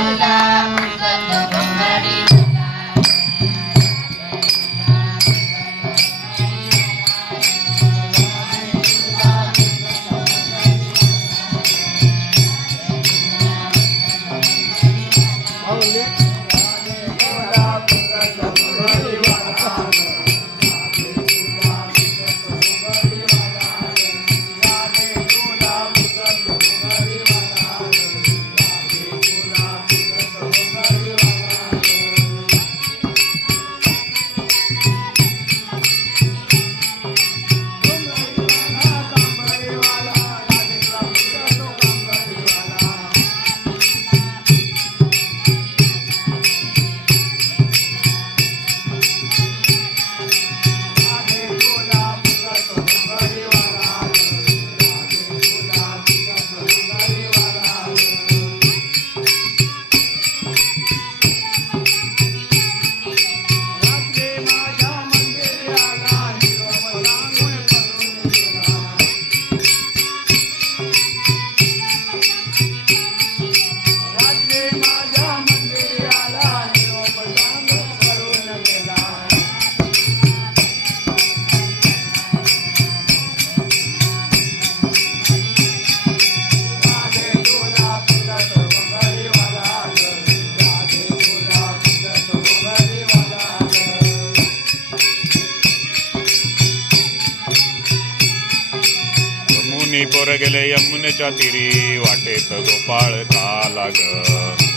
da da दोन्ही पोर गेले यमुनेच्या तिरी वाटेत गोपाळ का लाग.